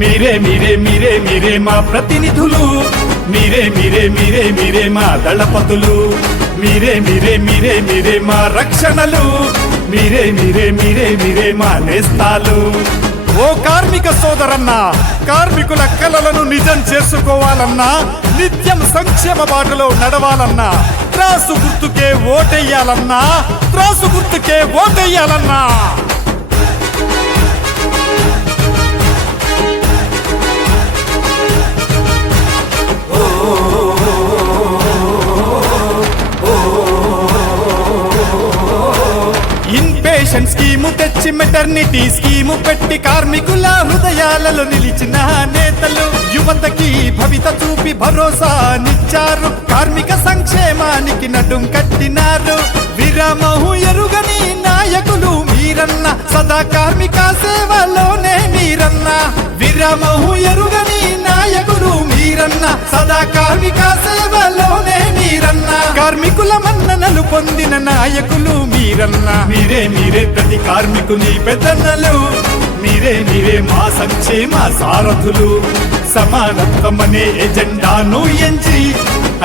మీరే మీరే మీరే మీరే మా ప్రతినిధులు, మీరే మీరే మీరే మీరే మా దళపతులు, మీరే మీరే మీరే మీరే మా రక్షణలు, మీరే మీరే మీరే మీరే మా నేస్తాలు. ఓ కార్మిక సోదరన్నా, కార్మికుల కలలను నిజం చేసుకోవాలన్నా, నిత్యం సంక్షేమ బాటలో నడవాలన్నా, త్రాసు గుర్తుకే ఓటెయ్యాలన్నా, త్రాసు గుర్తుకే ఓటెయ్యాలన్నా. ఇన్పేషెంట్ స్కీము తెచ్చి మెటర్నిటీ స్కీము పెట్టి కార్మికుల హృదయాలలో నిలిచిన నేతలు, యువతకి భవిత చూపి భరోసానిచ్చారు, కార్మిక సంక్షేమానికి నడుం కట్టినారు. విరామము ఎరుగని నాయకులు మీరన్న, సదా కార్మిక సేవలోనే మీరన్న. విరామము ఎరుగని నాయకులు మీరన్న, సదా కార్మిక సేవలోనే మీరన్న. కార్మికుల మన్ననలు పొందిన నాయకులు మీరన్న. మీరే మీరే ప్రతి కార్మికుని పెద్దన్నలు, మీరే మీరే మా సంక్షేమ సారథులు. సమానత్వమనే ఎజెండాను ఎంచి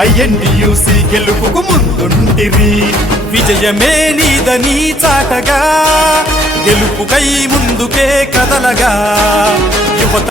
ఐఎన్టీయూసీ గెలుపుకు ముందుంటిరి. విజయమే నీదని చాటగా, గెలుపుకై ముందుకే కదలగా యువత